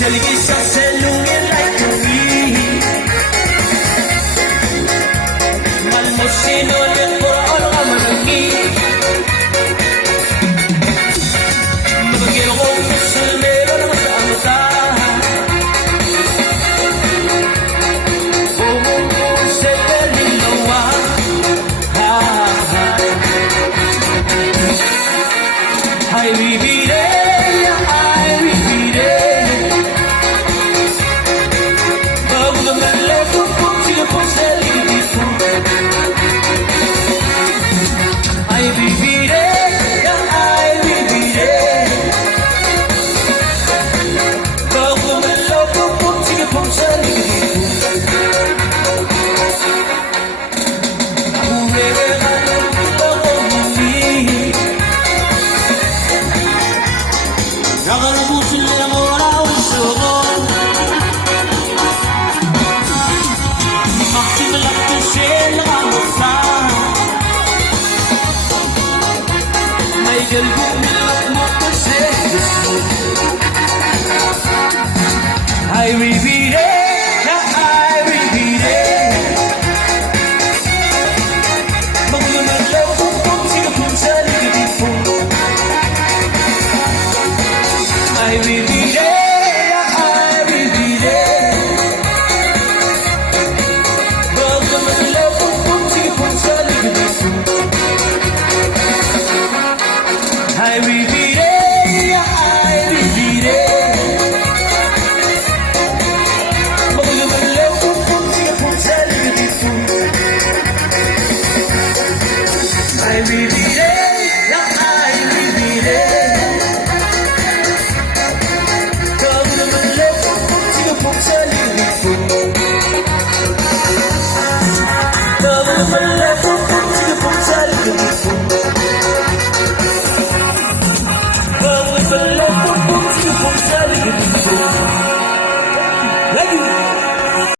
Selgi sa selungin like kami Malmusin ulit ko ang manangi Mabagyan ko kusal meron ang mata Bumong sa kalinawa Ay bibire Nakalabusin lang wala uso ko Maksimalak kasi nakamasa May galbong nilak mo kasi I repeat it, I repeat it Magmamalaw kung sigapon sa ligid mo I will be